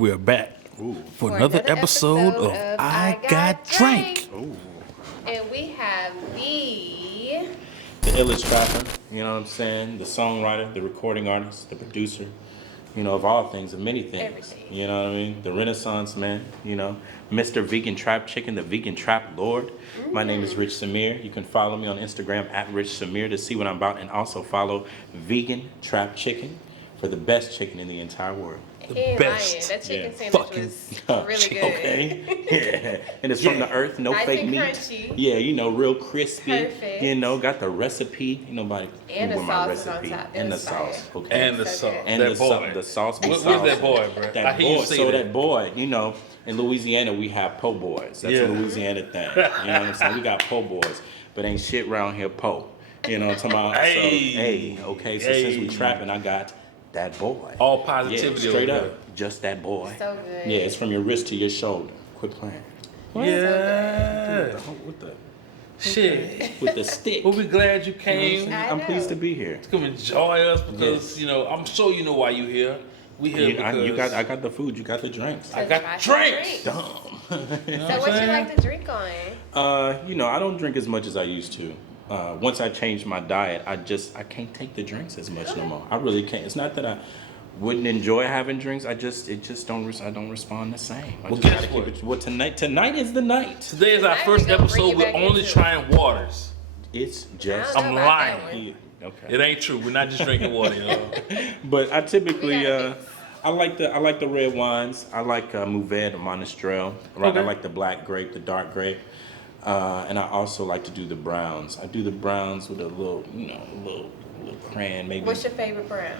we're back for another episode of I Got Drank. And we have the illest rapper, you know what I'm saying? The songwriter, the recording artist, the producer, you know, of all things, of many things. Everything. You know what I mean? The Renaissance man, you know, Mr. Vegan Trap Chicken, the Vegan Trap Lord. My name is Rich Semere. You can follow me on Instagram at Rich Semere to see what I'm about, and also follow Vegan Trap Chicken for the best chicken in the entire world. The best. That chicken sandwich was really good. Okay. Yeah. And it's from the earth, no Nice fake and meat. crunchy. Yeah, you know, real crispy. Perfect. You know, got the recipe. You know, And the my sauce recipe. is on top. It And the was sauce. fire. Okay. And the So sauce. good. And That boy. the sauce be Where's sauce. that boy, bro? I That hear you boy. say So that. that boy, you know, in Louisiana we have po' boys. That's Yeah. a Louisiana thing. You know what I'm saying? We got po' boys, but ain't shit around here po'. You know what I'm talking about? Hey. So, hey, okay. So since we Hey. trapping, I got that boy. All positivity Yeah, straight over up, there. just that boy. So good. Yeah, it's from your wrist to your shoulder. Quit playing. Yeah. Shit. With the stick. Well, we glad you came. I I'm know. pleased to be here. Come enjoy us because, Yes. you know, I'm sure you know why you here. We here because I got the food. You got the drinks. I got Try some drinks. Dumb. You know So what you saying? like to drink on? You know, I don't drink as much as I used to. Once I changed my diet, I can't take the drinks as much no more. I really can't. It's not that I wouldn't enjoy having drinks. I don't respond the same. Well, guess what? Tonight is the night. Today is our Tonight first we gonna bring episode. you We're back only into it. trying waters. It's just. I don't I'm know about that lying. one. Yeah, okay. It ain't true. We're not just drinking water, y'all. But I typically, We gotta mix. I like the red wines. I like Mourvedre or Monastrell. Right? Okay. I like the black grape, the dark grape, and I also like to do the browns. I do the browns with a little, you know, a little cran maybe. What's your favorite brown?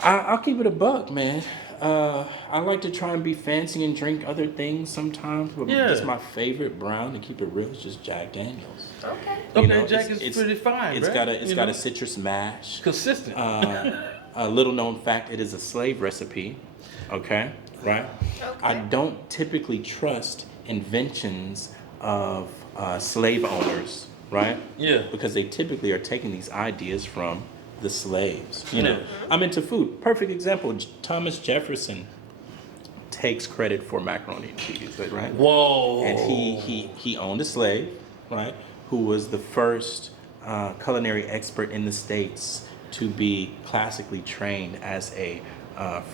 I'll keep it a buck, man. I like to try and be fancy and drink other things sometimes, but Yeah. just my favorite brown, to keep it real, is just Jack Daniels. Okay. Okay, You know, Jack is pretty fine, It's right? got You a know? citrus mash. Consistent. A little known fact, it is a slave recipe. Okay, right? I Okay. don't typically trust inventions of slave owners, right? Yeah. Because they typically are taking these ideas from the slaves. You know, Yeah. I'm into food. Perfect example. Thomas Jefferson takes credit for macaroni and cheese, right? Whoa. And he owned a slave, right? Who was the first culinary expert in the States to be classically trained as a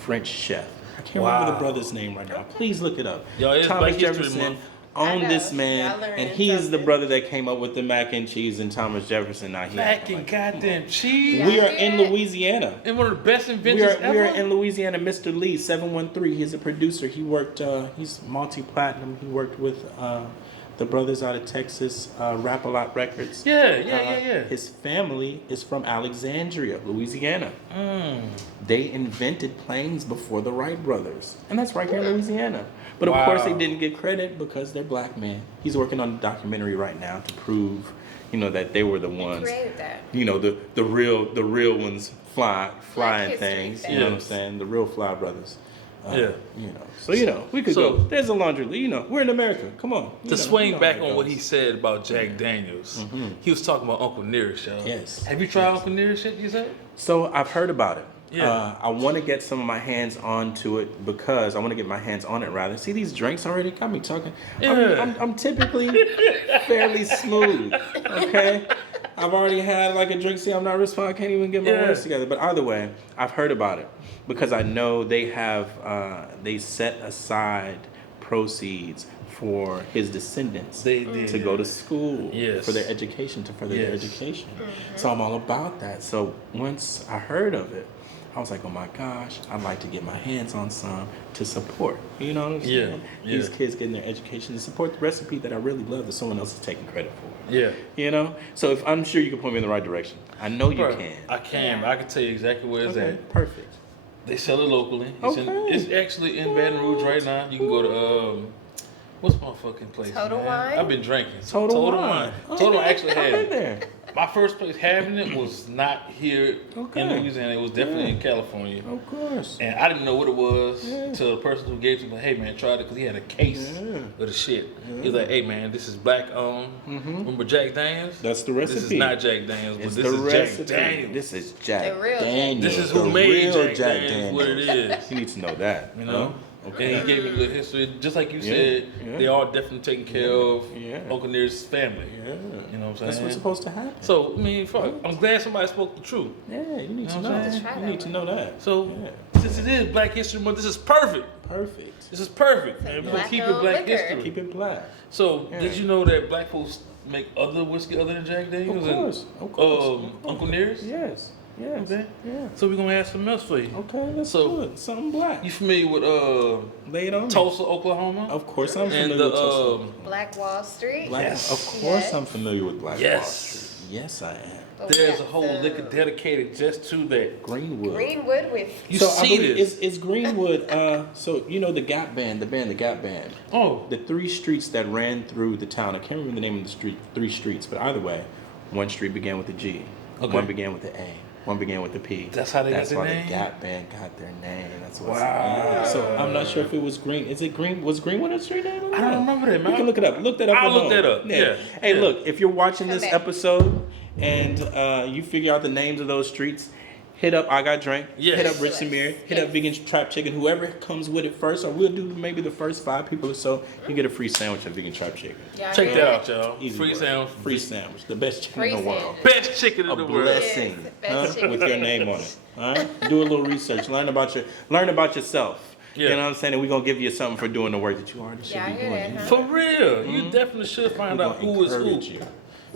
French chef. I can't remember the Wow. brother's name right now. Please look it up. Yo, it's Thomas Black History Jefferson Month. I owned know. this man, Y'all learning and he is the something. brother that came up with the mac and cheese. And Thomas Jefferson, now he. Mac and goddamn cheese. We are in Louisiana. And one of the best We inventions are ever. in Louisiana. Mr. Lee, 713. He's a producer. He worked. He's multi-platinum. He worked with the brothers out of Texas, Rap-A-Lot Records. Yeah. His family is from Alexandria, Louisiana. They invented planes before the Wright brothers, and that's right here in Louisiana. But of course, they Wow. didn't get credit because they're black men. He's working on a documentary right now to prove, you know, that they were the ones. Created that. You know, the real ones flying history things. thing. You know what I'm Yes. saying? The real Fly Brothers. Yeah. You know. So you know, we could So- go. There's a laundry list. You know, we're in America. Come on. You To know, swing you know back how it on what goes. he said about Jack Daniels, he was talking about Uncle Nearest, y'all. Yes. Have you tried Uncle Nearest shit yourself? So I've heard about it. Yeah. I want to get some of my hands onto it because I want to get my hands on it rather. See, these drinks already got me talking. Yeah. I'm typically fairly smooth. Okay. I've already had like a drink. See, I'm not responding. I can't even get my Yeah. words together. But either way, I've heard about it because I know they have they set aside proceeds for his descendants They did. to go to school Yes. for their education, to further their Yes. education. So I'm all about that. So once I heard of it, I was like, oh my gosh, I'd like to get my hands on some to support. You know what I'm saying? Yeah, These yeah. kids getting their education to support the recipe that I really love that someone else is taking credit for. Yeah. You know? So if I'm sure you can point me in the right direction. I know you Bro, can. I can. I can tell you exactly where it's Okay, at. perfect. They sell it locally. Okay. It's actually in Baton Rouge right now. You can go to what's my fucking place? Total man? Wine? I've been drinking. Total Wine. Total Wine actually I've had been it. there. My first place having it was not here Okay. in Louisiana. It was definitely Yeah. in California. Of course. And I didn't know what it was Yeah. till the person who gave it to me, hey man, try it, because he had a case Yeah. of the shit. He was like, hey man, this is black owned. Remember Jack Daniels? That's the recipe. This is not Jack Daniels, but It's this the is recipe. Jack Daniels. This is Jack The real Jack Daniels. This is who the made real Jack Daniels what it is. You need to know that. You know? Okay. And he gave me a little history. Just like you said, they are definitely taking care of Uncle Near's family. Yeah. You know what I'm saying? That's what's supposed to happen. So, I mean, fuck, I'm glad somebody spoke the truth. Yeah, you need to You know know what I'm that. saying? You need to know that. So, since it is Black History Month, this is perfect. Perfect. This is perfect, man. We're gonna keep it Black liquor. History. Keep it black. So, did you know that Black folks make other whiskey other than Jack Daniels? Of course. Of course. Uncle Near's? Yes. Yes. Okay. Yeah. So we're gonna ask something else for you. Okay, let's do it. Something black. You familiar with Lay it on me. Tulsa, Oklahoma? Of course I'm familiar And the with Tulsa. Black Wall Street. Yes. Of course Yes. I'm familiar with Black Wall Yes. Street. Yes, I am. But There's a we whole got liquor dedicated just to that. Greenwood. Greenwood whiskey. You so I see believe this? it's Greenwood. So you know the Gap Band, the Gap Band. Oh, The 3 streets that ran through the town. I can't remember the name of the street. 3 streets, but either way, one street began with a G. Okay. One began with the A. One began with the P. That's how they got their why name? the Gap Band got their name. That's what. Wow. So I'm not sure if it was Green. Is it Green? Was Greenwood a street name? I don't remember that, man. You can look it up. Look that up. I'll at look home. that up. Yeah. Hey, Yeah. look. If you're watching this Okay. episode and you figure out the names of those streets, hit up IGotDrank. Yes. Hit up Rich Semere. Hit up Vegan Trap Chicken. Whoever comes with it first, or we'll do maybe the first 5 people or so. You get a free sandwich at Vegan Trap Chicken. Y'all check hear that out, y'all. Easy Free work. sound. Free sandwich. The best chicken Free in the world. sandwich. Best chicken in A the world. blessing, Yes, best chicken. with your name on it. All right, do a little research. Learn about yourself. Yeah. You know what I'm saying? And we're gonna give you something for doing the work that you already should Yeah, I be hear doing. that, huh? For real. You definitely should find We're out gonna who is who. encourage you.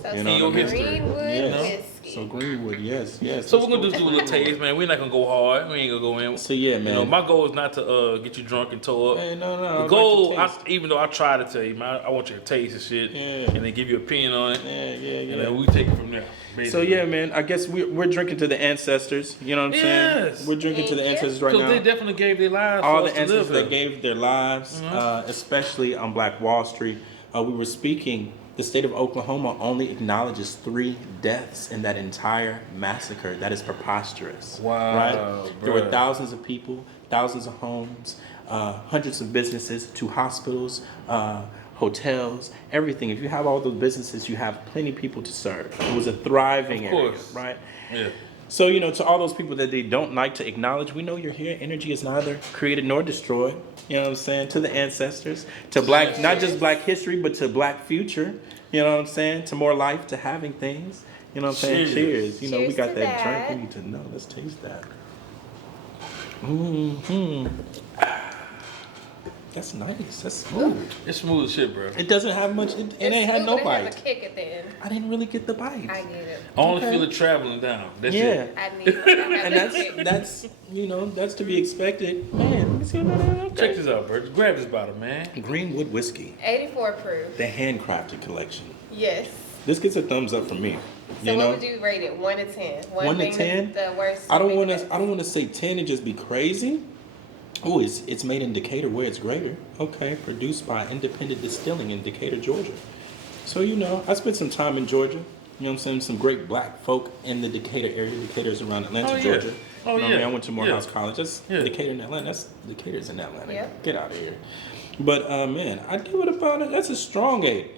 So You know what I mean? Greenwood Yes. whiskey. So Greenwood, yes. So let's we're gonna go. just do a little taste, man. We're not gonna go hard. We ain't gonna go in. So yeah, man. You know, my goal is not to get you drunk and toe up. Hey, no. The I'd like to goal, taste. even though I try to tell you, man, I want you to taste the shit Yeah. and then give you an opinion on it. Yeah. And then we take it from there. So basically. yeah, man. I guess we're drinking to the ancestors. You know what I'm Yes. saying? We're drinking to the Thank you. ancestors right Because now. they definitely gave their lives All for the us to live ancestors that here. gave their lives, especially on Black Wall Street. We were speaking. The state of Oklahoma only acknowledges 3 deaths in that entire massacre. That is preposterous. Wow, Right? There were bruh. thousands of people, thousands of homes, hundreds of businesses, 2 hospitals, hotels, everything. If you have all those businesses, you have plenty of people to serve. It was a thriving Of area, course. right? Yeah. So, you know, to all those people that they don't like to acknowledge, we know you're here. Energy is neither created nor destroyed. You know what I'm saying? To the ancestors, to Black, not just Black history, but to Black future. You know what I'm saying? To more life, to having things. You know what I'm saying? Cheers. Cheers. You know, we Cheers got to that that. drink. We need to know. Let's taste that. Mm-hmm. That's nice. That's smooth. It's smooth as shit, bro. It doesn't have much. It ain't had no It has bite. a kick at the end. I didn't really get the bite. I get it. I only Okay. feel it traveling down. That's Yeah. it. I need it. I have And that kick. that's you know that's to be expected. Man, let me see what that is. Check this out, bro. Just grab this bottle, man. Greenwood whiskey, 84 proof. the handcrafted collection. Yes. This gets a thumbs up from me. So You what know, would you rate it? 1 to 10. 1 to being 10? The worst. I don't being want the to. best. I don't want to say 10 and just be crazy. Oh, it's made in Decatur, where it's greater. Okay, produced by Independent Distilling in Decatur, Georgia. So you know, I spent some time in Georgia. You know what I'm saying? Some great Black folk in the Decatur area. Decatur's around Atlanta, Oh, yeah. Georgia. Oh, You know what I yeah. mean? I went to Morehouse Yeah. College. That's Yeah. Decatur in Atlanta. That's Decatur's in Atlanta. Yeah. Get out of here. But man, I'd give it about that's a strong 8.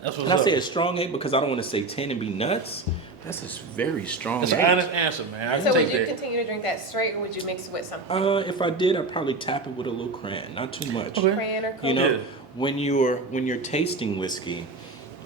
That's And what's I up. say a strong 8 because I don't want to say 10 and be nuts. That's a very strong That's 8. an honest answer, man. I can So take would you that. continue to drink that straight, or would you mix it with something? If I did, I'd probably tap it with a little crayon, not too much. Okay. Cran or Coke? You know, Yeah. when you're tasting whiskey,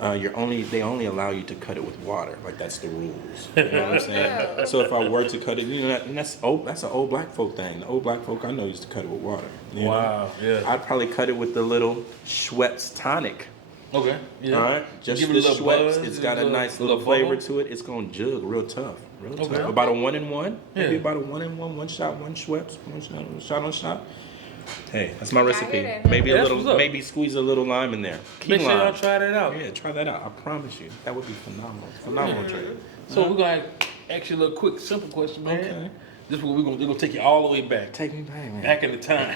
they only allow you to cut it with water. Like that's the rules. You know what I'm saying? Oh. So if I were to cut it, you know, and that's an old Black folk thing. The old Black folk I know used to cut it with water. you know? Wow, yeah. I'd probably cut it with the little Schweppes tonic. Okay. Yeah. All right, just Give it a this little Schweppes. buzz, It's got a little- nice little little flavor bubble. to it. It's gonna jug real tough, Okay. About a 1-in-1, maybe Yeah. about a 1-in-1, 1 shot, 1 Schweppes, 1 shot on shot. Hey, that's my hear recipe. that. Maybe a That's little, what's up. maybe squeeze a little lime in there. Key Make sure lime. y'all try that out. Yeah, try that out. I promise you, that would be phenomenal. Phenomenal Mm. drink. So we're gonna ask you a little quick, simple question, man. Okay. This one we're gonna take you all the way back, Take me back, man. back in the time.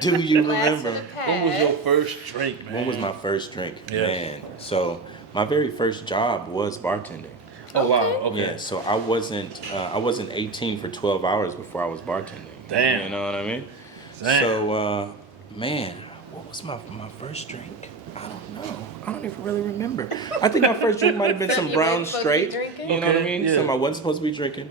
Do you Blast remember? from the What was your past. first drink, man? When was my first drink? Yeah. Man, so my very first job was bartending. Oh wow. Okay. Yeah, so I wasn't 18 for 12 hours before I was bartending. Damn. You know what I mean? Damn. So man, what was my first drink? I don't know. I don't even really remember. I think my first drink might have been some You brown weren't supposed to be straight. drinking? You know what I Okay, mean? yeah. Something I wasn't supposed to be drinking.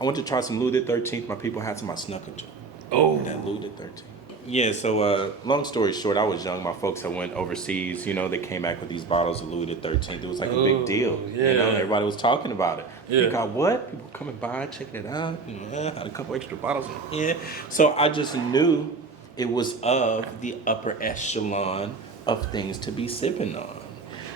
I went to try some Louis the 13th. My people had some. I snuck into. Oh. That Louis the 13th. Yeah, so long story short, I was young. My folks had went overseas. You know, they came back with these bottles of Louis XIII. It was like a big deal. Yeah. You know, everybody was talking about it. Yeah. You got what? People coming by, checking it out. Yeah, had a couple extra bottles in here. So I just knew it was of the upper echelon of things to be sipping on.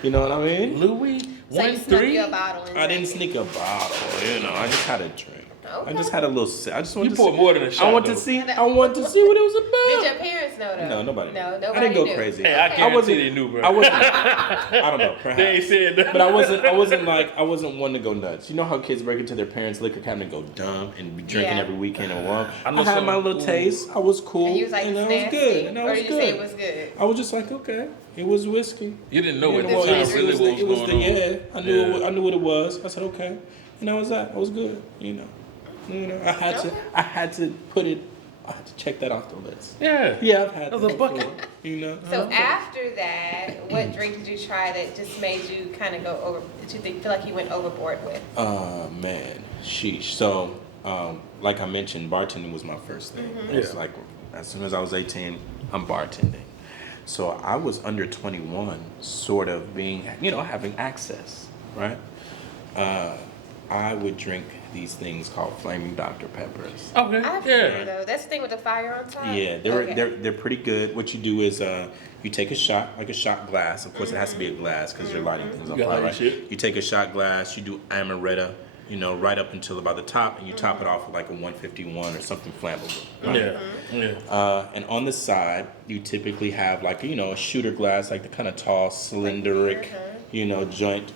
You know what I mean? Louis, So you snuck 1-3. your bottle and I didn't drank sneak a bottle. You know, I just had a drink. Okay. I just had a little sip. I just wanted You to poured see. more than a shot. I want though. to see. I want to see what it was it. about. Did your parents know though? No, nobody. No, knew. nobody I didn't go knew. crazy. Hey, I Okay. guarantee they knew, bro. I wasn't. I don't know. Perhaps. They ain't said that. But I wasn't one to go nuts. You know how kids break into their parents' liquor cabinet and go dumb and be drinking Yeah. every weekend and along. I I, know had some- my little taste. I was cool. And you was like, and it's I was nasty? good. And I Or was did you good. say it was good? I was just like, okay, it was whiskey. You didn't know You at the know, time it was- really it was what was going on. Yeah, I knew. Yeah. I knew what it was. I said, okay, and that was that. I was good. You know, I had to put it. I had to check that off the list. Yeah. Yeah, I've had That was a that bucket. before, you know. So after that, what drink did you try that just made you kind of go over? That you feel like you went overboard with? Man, sheesh. So, like I mentioned, bartending was my first thing. It's Yeah. like as soon as I was 18, I'm bartending. So I was under 21, sort of being, having access, right? I would drink these things called flaming Dr. Peppers. Okay. I've Yeah. heard though. That's the thing with the fire on top. Yeah, they're pretty good. What you do is you take a shot, like a shot glass. Of course, it has to be a glass because you're lighting things on You gotta fire, light right? shit. You take a shot glass, you do amaretto, right up until about the top, and you top it off with like a 151 or something flammable. Right? Yeah. And on the side, you typically have like a shooter glass, like the kind of tall, cylindric, joint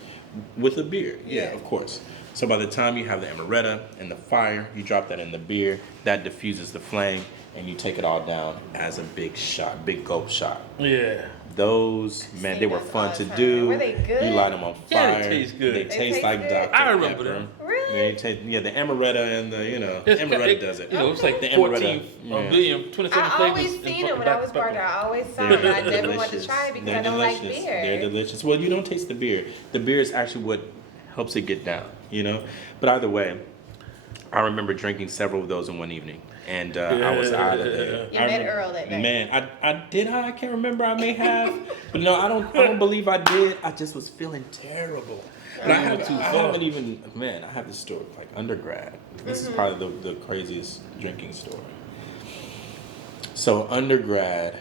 with a beer. Yeah, Yeah. of course. So by the time you have the amaretto and the fire, you drop that in the beer, that diffuses the flame, and you take it all down as a big shot, big gulp shot. Yeah. Those, man, they were those fun all to the time. do. Were they good? You light them on fire. Yeah, they taste good. They They taste taste like good? Dr. I remember Pepper. them. Really? They taste, the amaretto and the, amaretto does it. It's like The 14 amaretto, billion, 27 I flavors. always in seen it when fucking I was Dr. Pepper. bartender. I always saw They're it. I never wanted delicious. to try it because They're I don't like delicious. beer. They're delicious. Well, you don't taste the beer. The beer is actually what helps it get down, But either way, I remember drinking several of those in one evening, and I was out of there. You met Earl that day. Man, I did. I can't remember. I may have, but no, I don't believe I did. I just was feeling terrible. But I haven't even. Man, I have this story like undergrad. This is probably the craziest drinking story. So undergrad,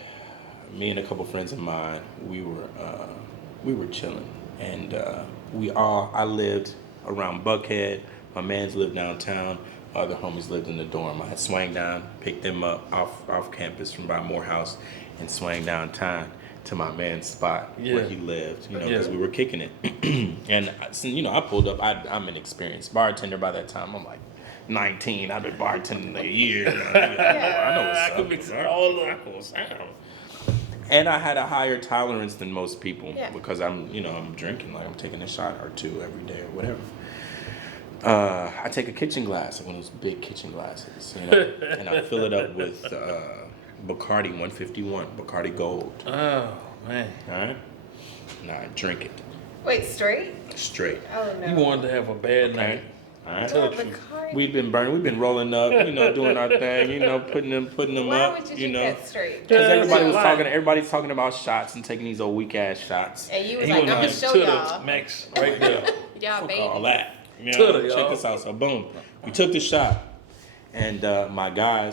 me and a couple friends of mine, we were chilling, and I lived around Buckhead. My mans lived downtown. My other homies lived in the dorm. I had swang down, picked them up off campus from by Morehouse, and swang downtown to my man's spot where he lived, because we were kicking it. And I pulled up. I'm an experienced bartender by that time. I'm like 19. I've been bartending a year. I know what's up. I could mix it all up. And I had a higher tolerance than most people because I'm drinking, like I'm taking a shot or two every day or whatever. I take a kitchen glass, one of those big kitchen glasses, and I fill it up with Bacardi 151, Bacardi Gold. Oh, man. All right? And I drink it Wait, straight? straight. Oh no. You wanted to have a bad Okay? night. All right? Oh, Touch you. Bacardi. We've been rolling up, doing our thing, putting them Why up, would you drink that straight? Because Yeah. everybody's talking about shots and taking these old weak ass shots. And you was He like, I'm went gonna to show the y'all. max right there. Y'all Fuck baby. all that. To the, Check y'all. this out. So boom, we took the shot, and my guy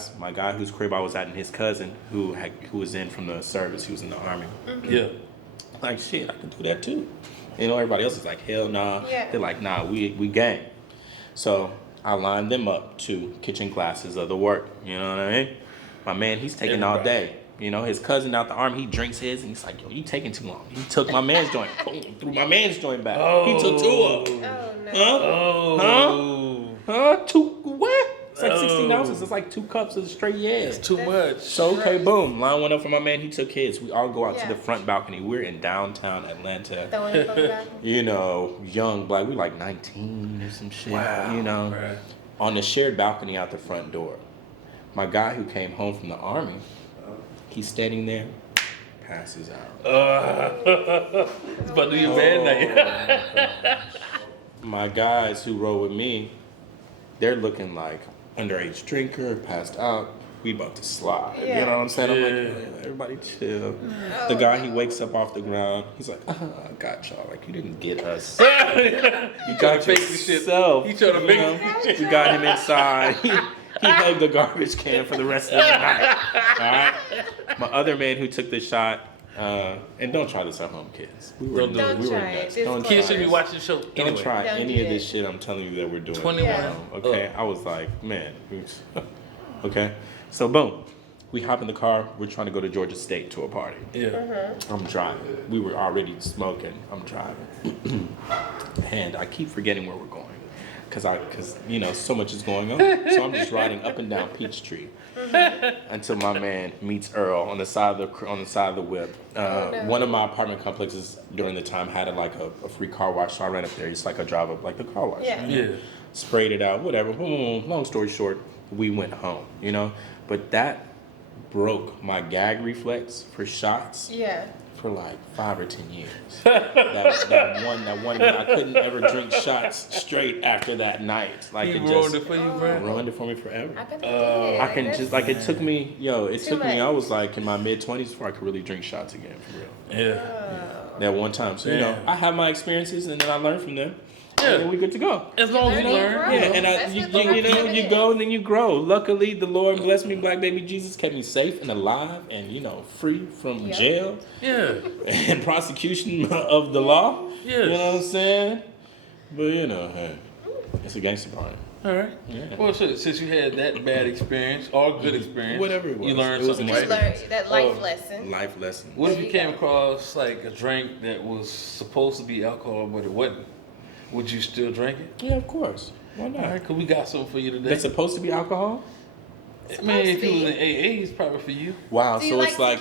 whose crib I was at, and his cousin who was in from the service, he was in the army. Yeah. Like shit, I can do that too. Everybody else is like hell nah. Yeah. They're like nah, we gang. So I lined them up to kitchen glasses of the work. You know what I mean? My man, he's taking all day. His cousin out the army, he drinks his, and he's like, yo, you taking too long. He took my man's joint, boom, threw my man's joint back. He took two of them. Oh no. Huh? Huh? Two, what? It's like 16 ounces. It's like 2 cups of straight It's yeah. too much. So, okay, boom. Line went up for my man. He took his. We all go out to Yeah. the front balcony. We're in downtown Atlanta. Throwing it on the balcony. Young black. We like 19 or some shit. Wow, bruh. On the shared balcony out the front door. My guy who came home from the army, he's standing there, passes out. It's about to be a bad night. My guys who roll with me, they're looking like underage drinker, passed out. we about to slide. You Yeah. know what I'm saying? I'm like, everybody chill. The guy, he wakes up off the ground. He's like, I got y'all. Like, you didn't get us. You got yourself. He trying to make You got him inside. He hugged the garbage can for the rest of the night. All right? My other man who took the shot, and don't try this at home, kids. We were Don't we were try it. nuts. This Don't Kids try should be this. watching the show Don't anyway. try Don't any do of this it. shit I'm telling you that we're doing. 21. Yeah. Okay, I was like, man. Okay, so boom, we hop in the car. We're trying to go to Georgia State to a party. Yeah. I'm driving. We were already smoking. I'm driving, and I keep forgetting where we're going, cause so much is going on. So I'm just riding up and down Peachtree until my man meets Earl on the side of the whip. no. One of my apartment complexes during the time had a free car wash, so I ran up there. It's like a drive up, like the car wash. Yeah. Yeah. Sprayed it out, whatever. Boom. Long story short, we went home. But that broke my gag reflex for shots Yeah. for like 5 or 10 years. that one I couldn't ever drink shots straight after that night. Like He it ruined just it for you, bro. ruined it for me forever. I bet they did. I can just like it took me, Too I much. was like in my mid-20s before I could really drink shots again for real. Yeah. That one time. So Yeah. I have my experiences and then I learn from them. Yeah. And then we good to go. As long as you Learn and learn. grow. Yeah, and That's you what life you is. go and then you grow. Luckily, the Lord blessed me. Black baby Jesus kept me safe and alive and free from Yep. jail Yeah. and prosecution of the law. Yes. You know what I'm saying? But hey, it's a gangster party. All right. Yeah. Well, since you had that bad experience or good experience, Whatever it was. you learned It was something, an You right? learned that life lesson. Life lesson. What if There you you came go. across like a drink that was supposed to be alcohol but it wasn't? Would you still drink it? Yeah, of course. Why All not? right, cause we got something for you today. That's supposed to be alcohol? I mean, if you was supposed in AA, it's probably for you. Wow. Do you So like it's like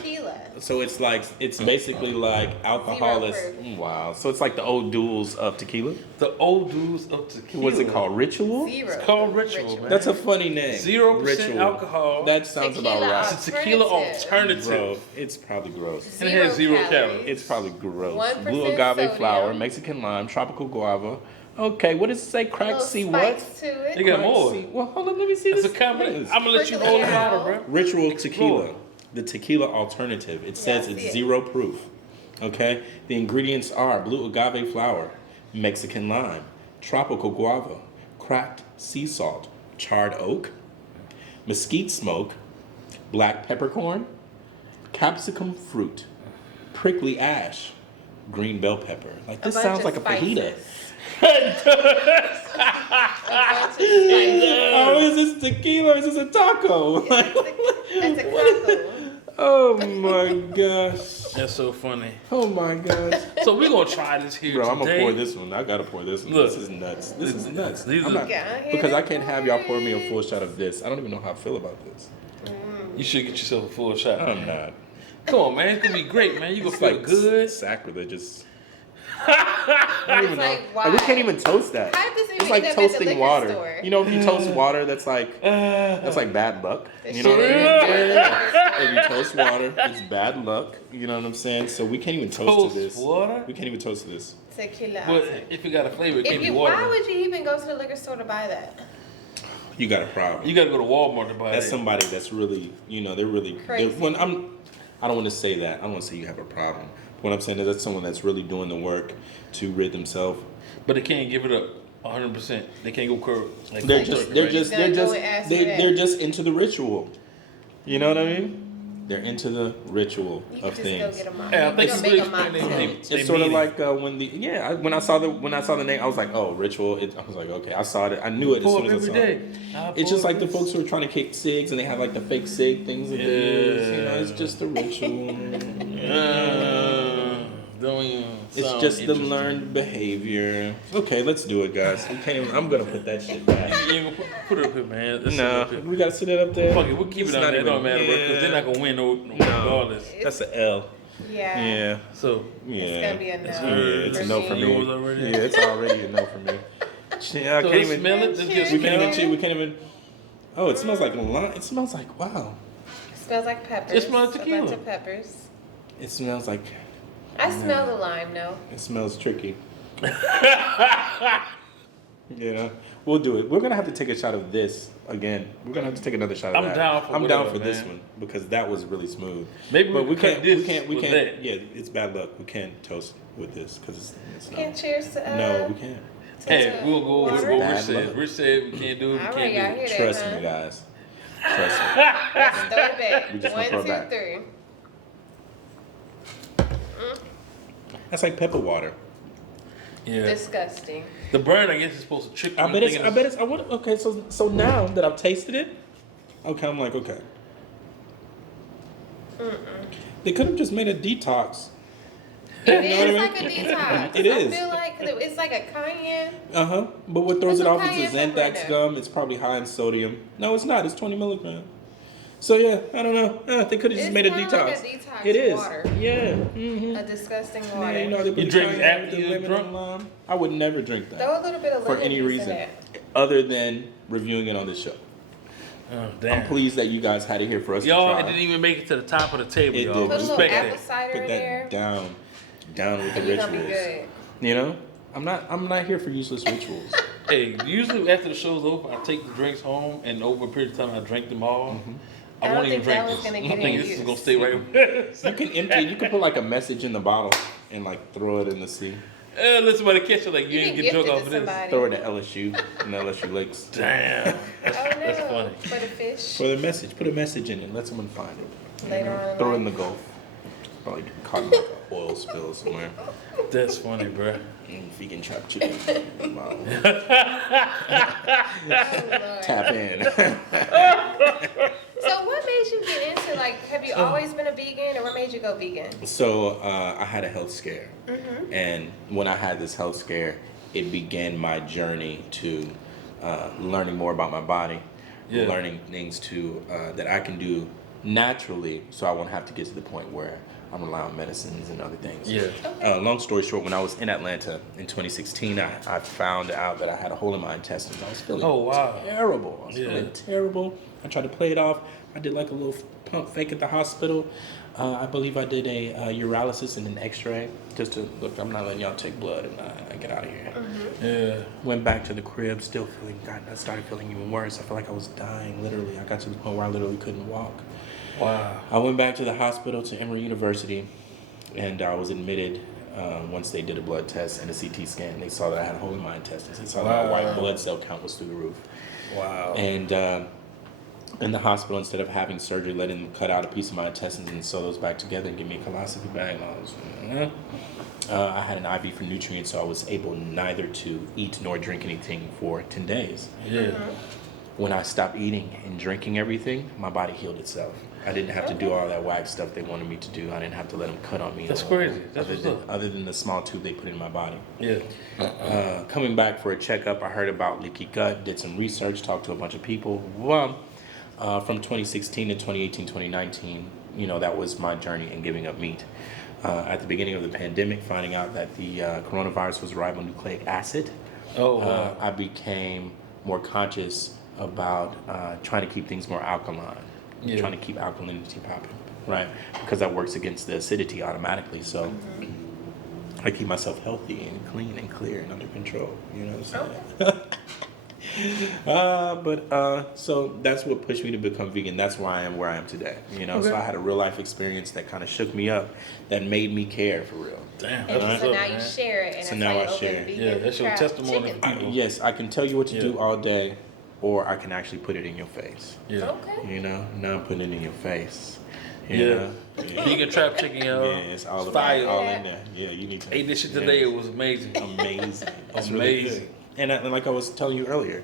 tequila? it's basically like alcohol is proof. wow. So it's like the old duels of tequila. The old dudes of tequila. What's it called? Ritual? Zero. It's called Ritual, man. That's a funny name. 0% Ritual. alcohol. That sounds Tequila about right. It's a tequila alternative. Bro, it's probably gross. And it has 0 calories. It's probably gross. 1% Blue agave sodium. flower, Mexican lime, tropical guava. Okay, what does it say? Crack Little sea what? spice to it. You got Crack more. sea- Well, hold on, let me see It's this. a combination. Yes. I'm gonna let you Sprinkle roll it it out, out. bro. Ritual tequila, Explore. the tequila alternative. It says Yeah, I see it's it. 0 proof. Okay, the ingredients are blue agave flower, Mexican lime, tropical guava, cracked sea salt, charred oak, mesquite smoke, black peppercorn, capsicum fruit, prickly ash, green bell pepper. Like this bunch sounds of like a fajita. spices. A bunch of spices. Oh, is this tequila or is this a taco? That's a cocktail. Oh my gosh. That's so funny. Oh my gosh. So we're gonna try this here Bro, I'm today. gonna pour this one. I gotta pour this one. Look. This is nuts. This is nuts. These I'm are- not- Yeah, here because I it can't have y'all pour me a is. full shot of this. I don't even know how I feel about this. You should get yourself a full shot. I'm not. Come on, man. It's gonna be great, man. You gonna It's feel like good. sacrilegious. I don't even It's know. like, Like, we why? can't even toast that. How does it It's end like up at the toasting liquor water. store? You know, if you toast water, that's like bad luck. You know what I mean? It's Yeah. If you toast water, it's bad luck. You know what I'm saying? So we can't even toast Toast to this. water? We can't even toast to this. Tequila. Well, if it got a flavor, it can't be water. Why would you even go to the liquor store to buy that? You got a problem. You gotta go to Walmart to buy That's that. somebody that's really, they're really. Crazy. When I don't want to say that. I don't want to say you have a problem. What I'm saying is that's someone that's really doing the work to rid themselves. But they can't give it up 100%. They can't go curb. Like They're cold just, turkey, they're right? just, Gotta they're go just, and ask for that. they're just into the ritual. You know what I mean? They're into the ritual You can of just things. go get a mocktail. Yeah, I think You it's can good make a explain their mocktail. name. It's They sort of mean like when I saw the name, I was like, oh, ritual. I was like, okay, I saw it. I knew it as Pull soon up as I every saw day. it. It's just like the folks who are trying to kick cigs and they have like the fake cig things that they use. You know, it's just a ritual. Don't even It's sound just the interesting. learned behavior. Okay, let's do it, guys. We can't even, I'm gonna put that shit back. You ain't gonna put it up here, man. Let's sit No, up here. we gotta sit it up there. Fuck it, we'll keep It's it on not there. It even- don't matter, bro, because they're not gonna win no regardless. That's an L. Yeah. Yeah. So, Yeah. It's gonna be a no. It's Yeah, it's a no for me. Yours already? Yeah, it's already a no for me. Shit, I so can't let's even. smell it. Let's get We can't even. smell. We can't even. Oh, it smells like lime. It smells like wow. It smells like peppers. It smells A tequila. bunch of peppers. It smells like. I smell the lime, no. It smells tricky. Yeah, we'll do it. We're gonna have to take a shot of this again. We're gonna have to take another shot of I'm that. down for I'm down whatever, for this man. one because that was really smooth. Maybe but we cut this we with can't. that. Yeah, it's bad luck. We can't toast with this because it's Can't cheers to, no, we can't. Hey, we'll go over water? what Bad Rich said. luck. Rich said we can't do it. We All can't right, do y'all it. hear that, Trust huh? me, guys. Trust me. Let's throw it back. We just 1, gonna throw it 2, back. 3. That's like pepper water. Yeah. Disgusting. The burn, I guess, is supposed to trick you. I bet it's. into I bet it's. I want. Okay, so now that I've tasted it, okay, I'm like, okay. They could have just made a detox. It You know is what I like a detox. It is. I feel like it's like a cayenne. But what throws There's it no off is cayenne the pepper in Xantax there. gum. It's probably high in sodium. No, it's not. It's 20 milligrams. So yeah, I don't know. They could have just It's made a kinda detox. like a detox It is. water. Yeah. Mm-hmm. A disgusting Yeah, water. you know, they put You the drink cayenne after with the you're lemon drunk? and lime. I would never drink that Throw a little bit of for lemon any juice in reason there. other than reviewing it on this show. Oh, I'm damn. pleased that you guys had it here for us Y'all, to it try. didn't even make it to the top of the table, It y'all. did. Put a little Respect apple that. cider Put in that there. down with the And you're gonna be rituals. good. You know, I'm not here for useless rituals. Hey, usually after the show's over, I take the drinks home, and over a period of time, I drink them all. I I don't won't even think that drink was this. gonna I get think any this is use. gonna stay right. You can empty it. You can put like a message in the bottle and like throw it in the sea. Let somebody catch it, like you You ain't can get gift drunk it off to of this. somebody. Throw it at LSU and LSU Lakes. Damn, Oh no. that's funny. For the fish. For the message, put a message in it. Let someone find it. Later on in Throw it in life. the Gulf. Probably caught in like an oil spill somewhere. That's funny, bruh. Vegan trap chicken. Wow. Oh, Lord. Tap in. So what made you get into, like, have you always been a vegan, or what made you go vegan? So I had a health scare, Mm-hmm. and when I had this health scare, it began my journey to learning more about my body, Yeah. learning things to that I can do naturally, so I won't have to get to the point where I'm relying on medicines and other things. Yeah. Long story short, when I was in Atlanta in 2016, I found out that I had a hole in my intestines. I was feeling Oh, wow. terrible. I was Yeah. feeling terrible. I tried to play it off. I did like a little pump fake at the hospital. I believe I did a urology and an X-ray just to look. I'm not letting y'all take blood and I get out of here. Yeah. Went back to the crib, still feeling. God, I started feeling even worse. I felt like I was dying. Literally, I got to the point where I literally couldn't walk. Wow. I went back to the hospital to Emory University, and I was admitted. Once they did a blood test and a CT scan, they saw that I had a hole in my intestines. They saw that my white blood cell count was through the roof. Wow. And in the hospital, instead of having surgery, let them cut out a piece of my intestines and sew those back together and give me a colonoscopy bag. And I had an IV for nutrients, so I was able neither to eat nor drink anything for 10 days. Yeah. When I stopped eating and drinking everything, my body healed itself. I didn't have to do all that whack stuff they wanted me to do. I didn't have to let them cut on me. That's crazy. That's what's up. Other than the small tube they put in my body. Yeah. Coming back for a checkup, I heard about leaky gut, did some research, talked to a bunch of people. From 2016 to 2018, 2019, that was my journey in giving up meat. At the beginning of the pandemic, finding out that the coronavirus was ribonucleic acid, Oh, wow. I became more conscious about trying to keep things more alkaline, Yeah. trying to keep alkalinity popping, right? Because that works against the acidity automatically. So I keep myself healthy and clean and clear and under control. You know what I'm saying? So that's what pushed me to become vegan. That's why I am where I am today. So I had a real life experience that kind of shook me up, that made me care for real. Damn. And That's so what's now up, you man. share it, and So that's now how I you open share. vegan Yeah, that's your trap testimony. chicken. Yes, I can tell you what to do Yeah. all day, or I can actually put it in your face. Yeah. Okay. Now I'm putting it in your face. You Yeah. know? Yeah. Vegan trap chicken, y'all. Yeah, it's all It's about fire. all in there. Yeah, you need to. Ate this shit yeah. today. It was amazing. Amazing. It's really Amazing. good. And like I was telling you earlier,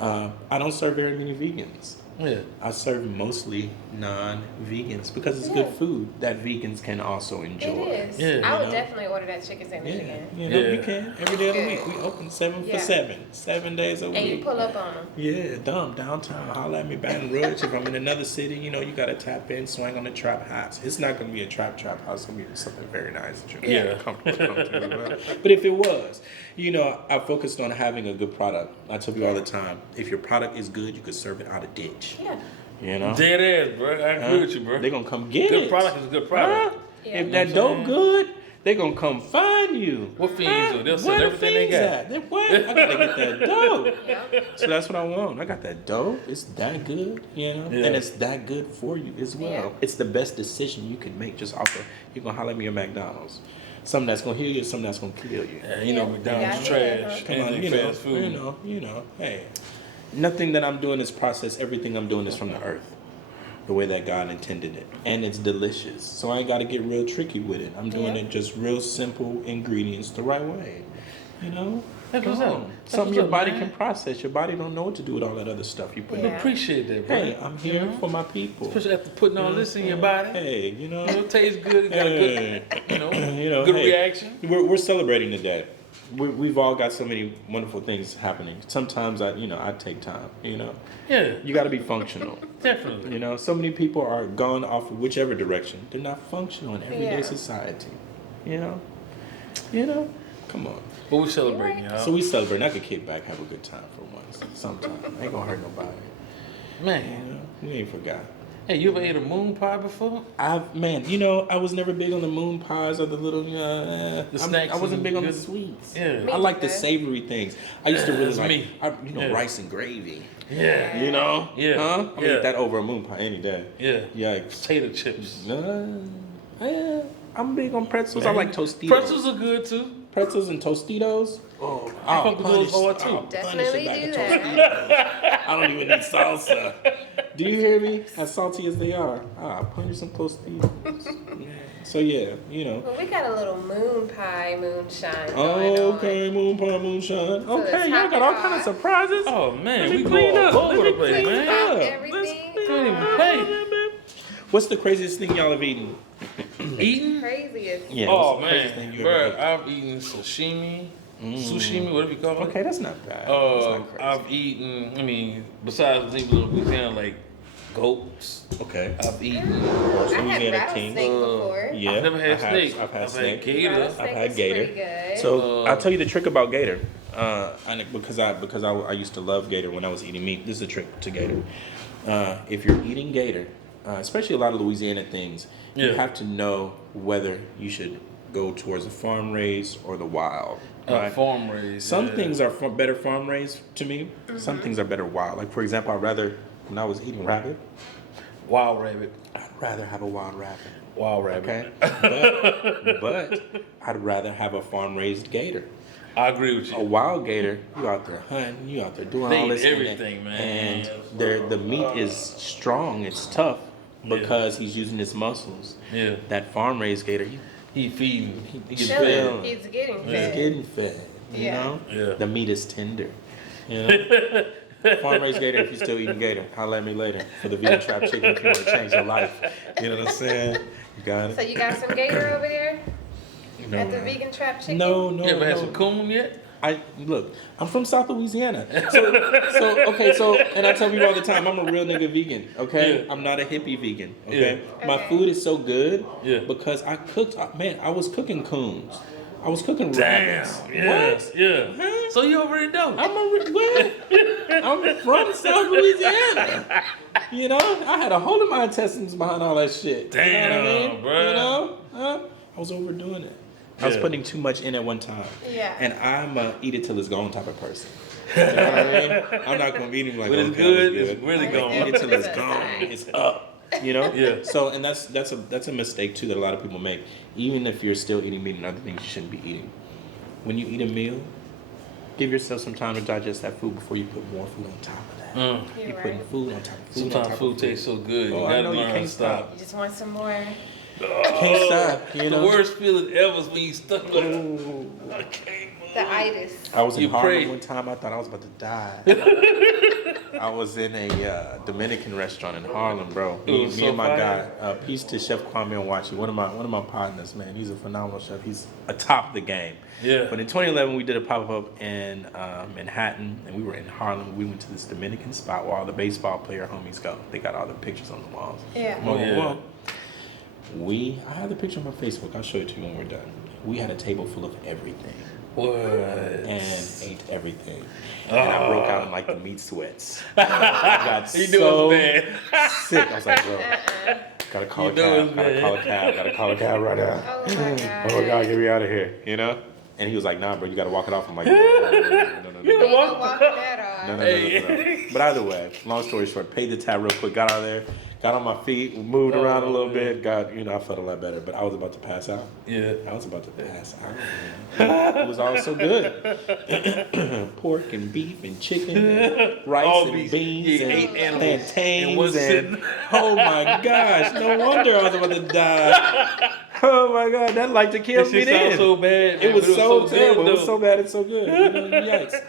I don't serve very many vegans. Yeah. I serve mostly non-vegans because it's good food that vegans can also enjoy. It is. Yeah, I you would know? definitely order that chicken sandwich Yeah, again. Yeah. you can every day of the Good. week. We open 7 Yeah. for 7 days a week. And you pull up on them. Yeah, downtown. Holla at me, Baton Rouge. If I'm in another city, you gotta tap in, swing on the trap house. It's not gonna be a trap house. It's gonna be something very nice that you're Yeah. comfortable with. But if it was, I focused on having a good product. I tell you all the time, if your product is good, you could serve it out of ditch. Yeah. Dead ass, bro. I agree with you, bro. They're gonna come get Good it. product is a good product. Yeah. If You that know what I'm dope good, They gonna come find you. What fiends do? They'll sell Where the everything they fiends got. at? What? I gotta get that dough. Yep. So that's what I want. I got that dough. It's that good, you know, Yeah. and it's that good for you as well. Yeah. It's the best decision you can make just off of. You're gonna holler at me at McDonald's. Something that's gonna heal you, something that's gonna kill you. Yeah, you know, McDonald's Yeah. trash. Come on, Anything fast food. you know. Hey, nothing that I'm doing is processed. Everything I'm doing is from the earth, the way that God intended it, and it's delicious. So I ain't got to get real tricky with it. I'm doing Yeah. it just real simple ingredients the right way. You know, That's Come what's up. on. That's Something what's your up, body man. can process. Your body don't know what to do with all that other stuff you put Yeah. in. Appreciate that, bro. Hey, I'm here for my people. Especially after putting all this in your body. Hey, you know. It tastes good. It got a good, You know, good hey, reaction. We're celebrating today. We've all got so many wonderful things happening. Sometimes I take time. You know, Yeah, you got to be functional. definitely. You know, so many people are gone off of whichever direction. They're not functional in everyday Yeah. society. You know, come on. But we celebrating, y'all. So we celebrate. I could kick back, have a good time for once. Sometime ain't gonna hurt nobody. You Man, know, we ain't forgot. hey, you ever ate a moon pie before? I was never big on the moon pies or the little. snacks I wasn't and big on the good- sweets. Yeah. Me I like the neither. savory things. I used to really That's like, me. Yeah. rice and gravy. Yeah. You know, Yeah. huh? I Yeah. eat that over a moon pie any day. Yeah. Yikes. Potato chips. Yeah, I'm big on pretzels. I like Tostitos. Pretzels are good too. Pretzels and Tostitos. Oh, I fuck with those hard, too. Definitely do that. Tostitos. I don't even need salsa. Do you hear me? As salty as they are, punish some Tostitos. Yeah. So yeah, Well, we got a little moon pie moonshine Oh, going on. okay, moon pie, moonshine. So Okay, the y'all got top all it kind of off. surprises. Oh man, Let me we clean go up. all Let over me the place, clean man. Top up. everything. Can't even play. What's the craziest thing y'all have eaten? Eating? Craziest. Yeah. Oh what's the craziest thing man, you bro, ever ate? I've eaten sashimi, sushimi, whatever you call it. Okay, that's not bad. That's not crazy. I've eaten. Besides things in Louisiana, like goats. Okay. I've eaten. I had Louisiana rattlesnake king. before. Yeah. I've never had snake. I've had I've snake. had gator. Rattlesnake I've had is gator. pretty good. So I'll tell you the trick about gator. Because I used to love gator when I was eating meat. This is a trick to gator. If you're eating gator, especially a lot of Louisiana things, you Yeah. have to know whether you should go towards the farm raised or the wild. Right? Farm raised. Some yeah. things are better farm raised to me. Some things are better wild. Like for example, when I was eating rabbit, Wild rabbit. I'd rather have a wild rabbit. Wild rabbit. Okay, but I'd rather have a farm raised gator. I agree with A you. wild gator, you out there hunting, you out there doing They all eat this everything, man. and the meat is strong, it's tough because he's using his muscles. Yeah. That farm raised gator, He feeding. He gets Chilling. fed. He's getting he's fed. getting fed. You Yeah. know, Yeah. the meat is tender. You know, farm raised gator. If you're still eating gator, holler at me later for the vegan trap chicken. If you want to change your life, you know what I'm saying? You got So it. you got some gator over there No, at the vegan trap chicken? no, You ever had no. some coon yet? I'm from South Louisiana. So, and I tell people all the time, I'm a real nigga vegan, okay? Yeah. I'm not a hippie vegan, okay? Yeah. My Okay. food is so good Yeah. because I was cooking coons. I was cooking Damn. rabbits. Yeah. What? Yeah. Huh? So you already know. I'm from South Louisiana. You know, I had a hole in my intestines behind all that shit. You know what I Damn, mean? bruh. You know? I was overdoing it. I was Yeah. putting too much in at one time. Yeah. And I'm a eat it till it's gone type of person. You know what I mean? I'm not gonna eat him like When it's okay, good, it was it's really Like, gone. Eat it till it's gone. It's up. You know? Yeah. So and that's a mistake too that a lot of people make. Even if you're still eating meat and other things you shouldn't be eating. When you eat a meal, give yourself some time to digest that food before you put more food on top of that. You're You're putting right. food on top of food. on Sometimes top food of tastes so good. Oh, You I gotta know you learn how to can't stop. You just want some more. Can't stop, you know. The worst feeling ever is when you stuck with it. Ooh. I can't The move. itis. I was in You Harlem pray. one time. I thought I was about to die. I was in a Dominican restaurant in Harlem, bro. It Me was me so and my fire. guy. Peace to Chef Kwame Onwachi, one of my partners, man. He's a phenomenal chef. He's atop the game. Yeah. But in 2011, we did a pop-up in Manhattan, and we were in Harlem. We went to this Dominican spot where all the baseball player homies go. They got all the pictures on the walls. Yeah. Oh, yeah. I have the picture on my Facebook. I'll show it to you when we're done. We had a table full of everything What? and ate everything. And I broke out in like the meat sweets. I got You knew it so was bad. sick. I was like, bro, Gotta call a You know cab. it's Gotta bad. call a cab. Gotta call a cab right now. Oh my god. Oh my God, get me out of here. You know? And he was like, nah, bro, you gotta walk it off. I'm like, no. You ain't gonna walk that off. No. But either way, long story short, paid the tab real quick, got out of there, got on my feet, moved around a little bit, I felt a lot better, but I was about to pass out. Yeah. I was about to pass out. It was all so good. Pork and beef and chicken and rice All and beef. beans Yeah, and 8 animals in one plantains sitting. and oh my gosh, no wonder I was about to die. Oh my God, that like to kill That me shit then. sounds so bad. It was so terrible. good, It was though. so bad. It's so good. You know, yikes.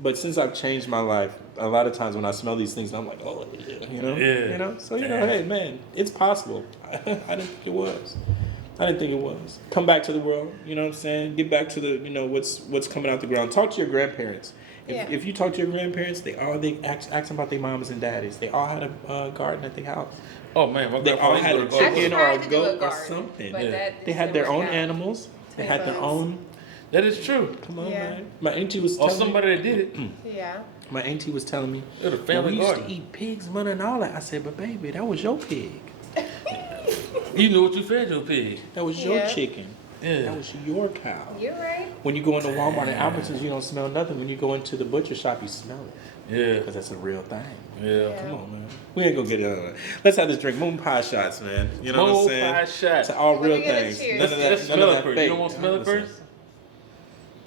But since I've changed my life, a lot of times when I smell these things, I'm like, oh, yeah, you know. Yeah. You know. So hey, man, it's possible. I didn't think it was. Come back to the world. You know what I'm saying? Get back to the what's coming out the ground. Talk to your grandparents. If you talk to your grandparents, they ask them about their moms and daddies. They all had a garden at their house. Oh man, my They all grandpa had a used to go to chicken garden. or a tried to do a goat or garden, something. but Yeah. that They had didn't their work own out. animals. They had their own. That is true. Come on, Yeah. man. My auntie was Or telling me. somebody that did it. Yeah. My auntie was telling me, It was a well, family we used garden. to eat pigs, mother, and all that. I said, but baby, that was your pig. You knew what you fed your pig. That was your Yeah. chicken. Yeah. That was your cow. You're right. When you go into Walmart and Albertsons, you don't smell nothing. When you go into the butcher shop, you smell it. Yeah. Because that's a real thing. Yeah. Come on, man. We ain't gonna get it on. Let's have this drink. Moonpie shots, man. You know what I'm saying? Moonpie shot. To all Let me real get a things. cheers. None of Let's that. smell None of it that first. fake. You don't want to smell it Listen. first?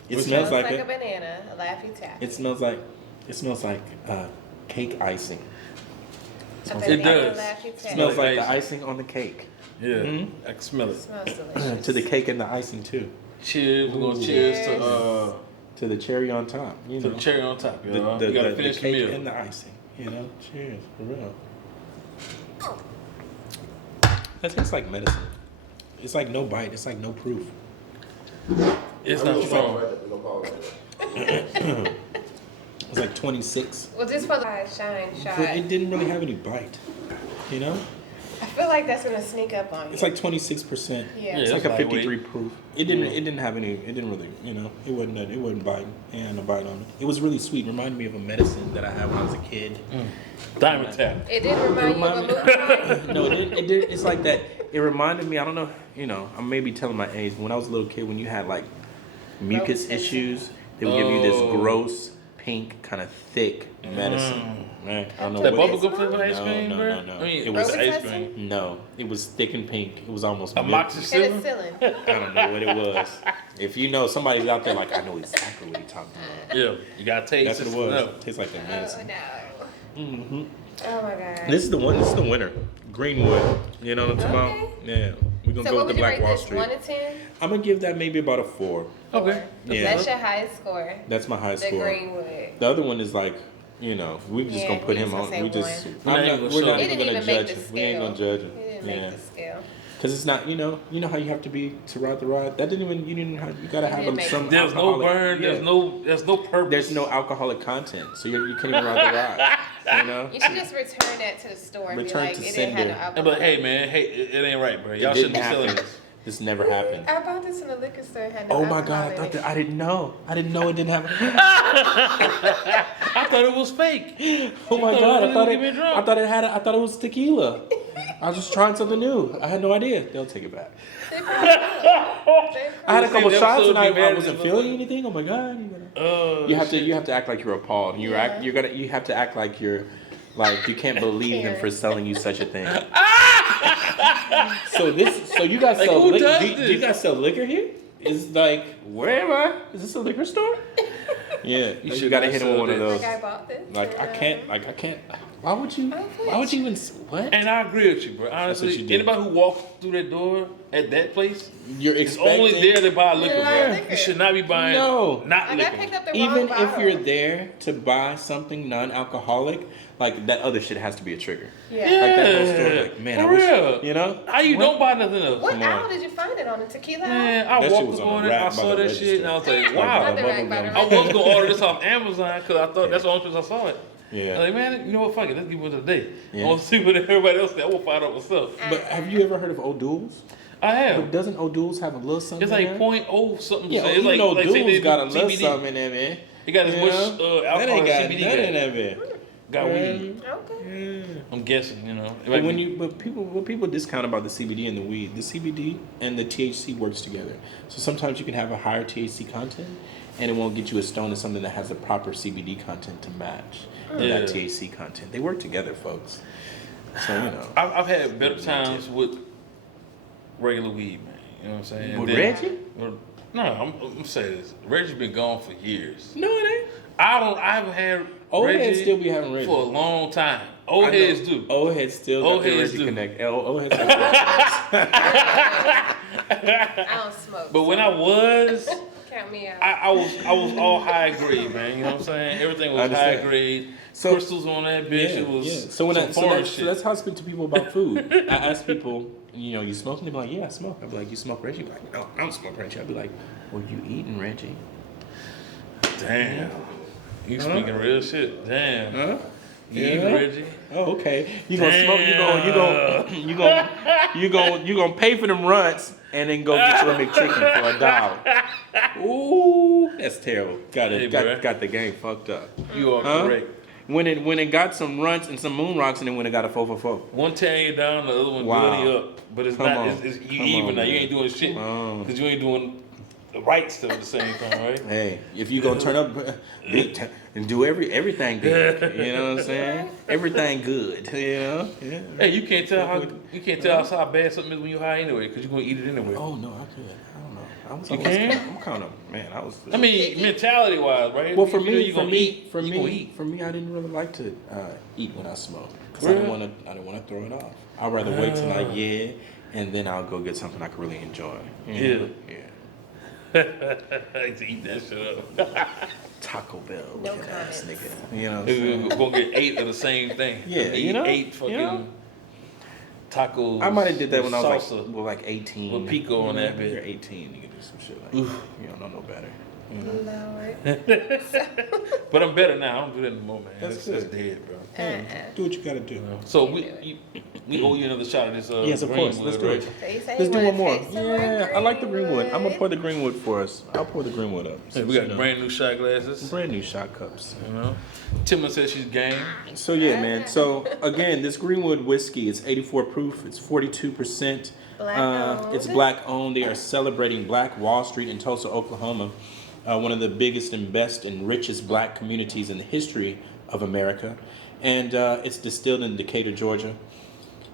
It Smells smells like like a it. banana, a Laffy Taffy. It smells like cake icing. A It banana does. Laffy It Taffy. smells like the icing. icing on the cake. Yeah. Mhm. I can smell it. Smells delicious. To the cake and the icing too. Cheers. We're going to Ooh. cheers Cheers. To the cherry on top. You to know. the cherry on top. You The, know? the, You got to the finish the cake meal. and the icing. You know. Cheers. For real. That tastes like medicine. It's like no bite. It's like no proof. It's not strong. It's like 26. Well, this was a shine shot. But it didn't really have any bite. You know? I feel like that's gonna sneak up on you. It's like 26%. Yeah. It's Yeah. like a That's 53 lightweight. proof. It didn't have any. It didn't really. It wasn't biting. It had no bite on it. It was really sweet. Reminded me of a medicine that I had when I was a kid. Diamond tap. It didn't remind you of a Moonpie? No, it did. It's like that. It reminded me. I don't know. I may be telling my age. When I was a little kid, when you had like mucus Throat issues, they would give you this Oh. gross pink, kind of thick medicine. Man, I don't know That what. bubblegum flavored ice cream, no, bro? no, no. I mean, It was ice Robitussin? cream. No, it was thick and pink. It was almost milk. Amoxicillin? Penicillin. I don't know what it was. If you know, somebody's out there like, I know exactly what he's talking about. Yeah. You got to taste That's what it was. Tastes like that Oh medicine. no. Mm-hmm. Oh my god. This is the one. This is the winner. Greenwood. You know what I'm talking about? Yeah. We're gonna So go what with would the you Black rate Wall this? Street. 1 to 10? I'm gonna give that maybe about a 4. Okay. Yeah. That's your highest score. That's my high The score. Greenwood. The other one is like, we just Yeah, gonna put we him just on. gonna say We just. one. We're not even gonna show It him. didn't gonna even make judge the him. scale. We ain't gonna judge him. It didn't Yeah. make the scale. Cause it's not, you know how you have to be to ride the ride. That didn't even. You gotta It have didn't make some. There's no alcoholic- burn. yeah. There's no purpose. There's no alcoholic content, so you can't even ride the ride. You know. You should just return that to the store and Return be like, to it didn't have no sender. alcohol. But hey, man, it ain't right, bro. Y'all It shouldn't didn't be selling happen. this. This never happened. I bought this in the liquor store. It had no Oh my alcohol God! in it. I didn't know. I didn't know it didn't have. I thought it was fake. Oh my You God! thought I thought it it. was gonna get me drunk. I thought it had. I thought it was tequila. I was just trying something new. I had no idea. They'll take it back. They probably will. They I had a See, couple the shots and episode be I mad wasn't as feeling motherfucker. anything. Oh my God! Oh, You have shit. to act like you're appalled. You have to act like you can't believe them for selling you such a thing. So you guys Like, sell who liquor? does Do you this? guys sell liquor here? It's like, where am I? Is this a liquor store? Yeah, you should gotta not hit him with sell one of this. those. Like I bought this. Like I can't. Why would you? Why would you even? What? And I agree with you, bro. what Honestly, you do. anybody who walks through that door at that place You're is expecting. only there to buy liquor, Yeah, bro. liquor. You should not be buying No. not Like I liquor. picked up the Even wrong if bottle. you're there to buy something non-alcoholic, like that other shit has to be a trigger. Yeah. Like that whole story. Like, man, for I wish, real. you know? How you What? don't buy nothing else? What Come on. aisle did you find it on? The tequila aisle? Man, I That shit walked was up on on the it, I rack by saw the that shit, and I was like, register. wow. By the rack, by the I rack. was gonna order this off Amazon because I thought that's the only place I saw it. Yeah. I was like, man, you know what? Fuck it, let's give it today. Yeah. I want to see what everybody else said. I want to find out myself. But have you ever heard of O'Doul's? I have. But doesn't O'Doul's have a little something? It's in like there? 0.0 something. Yeah, it's even like, O'Doul's say they do got a little TBD. something in there, man. It got as You much know? alcohol That ain't as got CBD nothing got. in there. got weed. Okay. I'm guessing, you know. But what people discount about the CBD and the weed, the CBD and the THC works together. So sometimes you can have a higher THC content, and it won't get you a stone of something that has the proper CBD content to match that THC content. They work together, folks. So you know, I've had better times with regular weed, man. You know what I'm saying? With Reggie? No, I'm saying this. Reggie's been gone for years. No, it ain't. I haven't had Old Reggie heads still be having Reggie for a long time. Old heads do. Old heads still Old got the heads Reggie do. connect. Old heads got I don't smoke. But when I was, count me out. I was all high grade, man. You know what I'm saying? Everything was high grade. So- Crystals on that bitch. It was So when some foreign so shit. that's how I speak to people about food. I ask people, you know, you smoke? And they be like, yeah, I smoke. I be like, you smoke Reggie? Like, no, I don't smoke Reggie. I be like, well, you eating Reggie? Damn. You speaking real shit. Damn. Huh? You eating Reggie? Oh, okay. You gonna smoke? You gonna pay for them runts and then go get you a McChicken for $1. Ooh, that's terrible. Got the game fucked up. You are correct. When it got some runts and some moon rocks, and then when it got a 444. One tearing you down, the other one Wow. building you up. But it's Come not. on. It's you Come even on, now. You man. ain't doing shit on. because you ain't doing the right stuff at the same time, right? Hey, if you gonna turn up and do everything good, you know what I'm saying? Everything good, you know? Yeah. Hey, you can't tell how bad something is when you're high anyway, because you're gonna eat it anyway. Oh no, I could. I don't know. I'm kind of man. I was. I mean, mentality wise, right? Well, for You know me, you gonna eat. I didn't really like to eat when I smoke because I didn't want to throw it off. I'd rather wait till and then I'll go get something I can really enjoy. You know? Yeah. To eat that shit up. Taco Bell, No looking ass comments. nigga. You know what I'm saying? We're gonna get 8 of the same thing. Yeah, you know? 8 fucking tacos. I might have did that when I was salsa. like 18. With pico on that You're bit. 18, you can do some shit like that. You don't know no better. You know? Lord. But I'm better now. I don't do that anymore, man. That's That's good. dead, bro. Do what you gotta do. So we owe you another shot of this. Yes, of course. Let's do it. So you say Let's you do wanna one more. taste some Yeah, I like the greenwood. I'm gonna greenwood? pour the greenwood for us. I'll pour the greenwood up. Hey, we got brand new shot glasses. brand new shot cups. You know, Timlynn says she's game. So yeah, man. So again, this Greenwood whiskey, it's 84 proof. It's 42%. Black owned. It's black owned. They are celebrating Black Wall Street in Tulsa, Oklahoma, one of the biggest and best and richest black communities in the history of America. And it's distilled in Decatur, Georgia.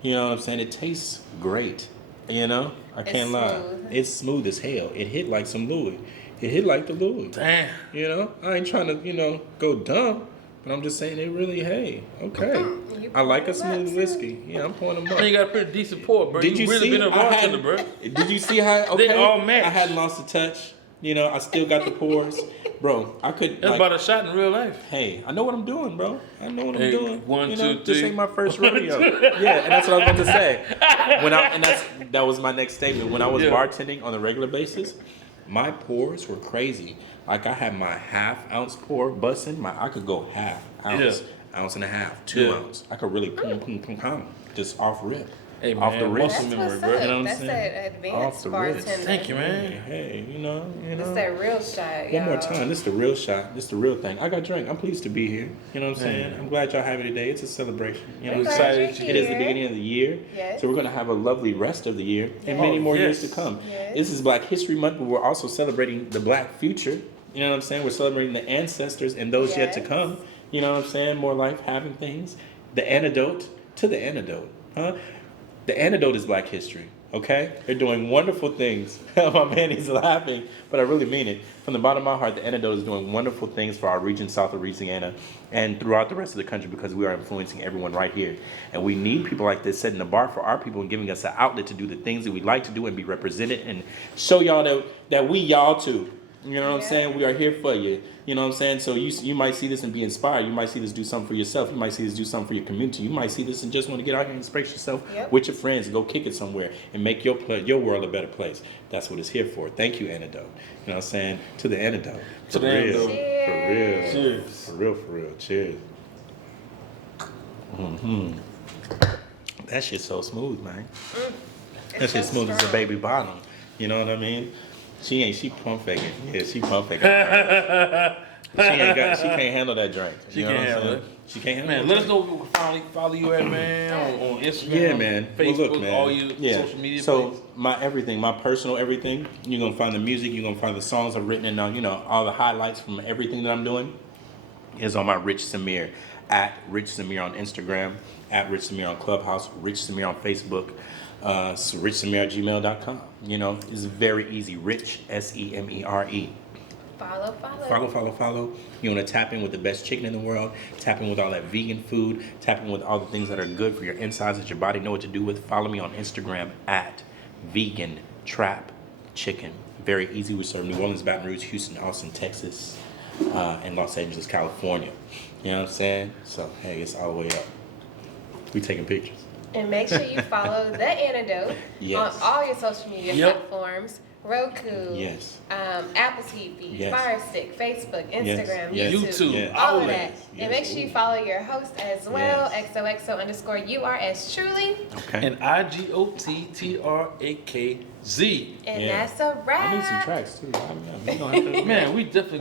You know what I'm saying? It tastes great. You know, I can't lie. Smooth. It's smooth as hell. It hit like some Louis. It hit like the Louis. Damn. You know, I ain't trying to, go dumb, but I'm just saying it really, hey, okay. You I like a pour 'em up, smooth too. whiskey. Yeah, I'm pouring them up. Man, you got a pretty decent pour, bro. Did you really see? been a bartender, bro. Did you see how? Okay, all match. I hadn't lost a touch. You know, I still got the pores, bro. I could. That's about a shot in real life. Hey, I know what I'm doing, bro. I know what I'm Hey, doing. 1, you know, 2, this 3. ain't my first rodeo. Yeah, and that's what I was about to say. That was my next statement. When I was bartending on a regular basis, my pours were crazy. Like I had my half-ounce pour busting. I could go half ounce, ounce and a half, 2 ounce. I could really just off rip. Hey, man, off the wrist. That's memory, what's bro. up. You know what I'm That's saying? that Off advanced the wrist. bartender. Thank you, man. Hey, you know. It's that real shot, One more y'all. time. This is the real shot. This is the real thing. I got drink. I'm pleased to be here. You know what I'm saying? I'm glad y'all have it today. It's a celebration. You know I'm what I'm saying? excited. It is the beginning of the year. Yes. So we're going to have a lovely rest of the year and Yes. many more Yes. years to come. Yes. This is Black History Month, but we're also celebrating the Black future. You know what I'm saying? We're celebrating the ancestors and those yet to Yes. come. You know what I'm saying? More life having things. The antidote to the antidote. Huh? The antidote is Black history. Okay? They're doing wonderful things. My man, he's laughing, but I really mean it. From the bottom of my heart, the antidote is doing wonderful things for our region south of Louisiana and throughout the rest of the country because we are influencing everyone right here. And we need people like this setting the bar for our people and giving us an outlet to do the things that we like to do and be represented and show y'all that we y'all too. You know what I'm saying? We are here for you. You know what I'm saying? So you might see this and be inspired. You might see this do something for yourself. You might see this do something for your community. You might see this and just want to get out here and express yourself with your friends and go kick it somewhere and make your world a better place. That's what it's here for. Thank you, Antidote. You know what I'm saying? To the Antidote. To the Antidote. For real. Cheers. For real. Cheers. That shit's so smooth, man. That shit's smooth as a baby bottom. You know what I mean? She pump faking. Yeah, she pump faking. She can't handle that drink. She can't handle it. She can't handle it. Man, let us know where we can finally follow you at, man, on Instagram, Yeah, man. Facebook, Well, look, man. all your social media. So places. my everything, my personal everything, you're gonna find the music, you're gonna find the songs I've written, and all the highlights from everything that I'm doing is on my Rich Semere, at Rich Semere on Instagram, at Rich Semere on Clubhouse, Rich Semere on Facebook, so richsemere@gmail.com. It's very easy. Rich, Semere. Follow. You want to tap in with the best chicken in the world, tap in with all that vegan food, tap in with all the things that are good for your insides that your body know what to do with. Follow me on Instagram at IGotTrakz. Very easy. We serve New Orleans, Baton Rouge, Houston, Austin, Texas, and Los Angeles, California. You know what I'm saying? So, hey, it's all the way up. We taking pictures. And make sure you follow The Antidote Yes. on all your social media platforms. Roku, Yes. Apple TV, Yes. Fire Stick, Facebook, Instagram, Yes. YouTube, Yes. all of all that. that. And make sure you follow your host as well, Yes. XOXO_URS truly. Okay. And IGotTrakz. And Yeah. that's a wrap. I need some tracks too. Man, we definitely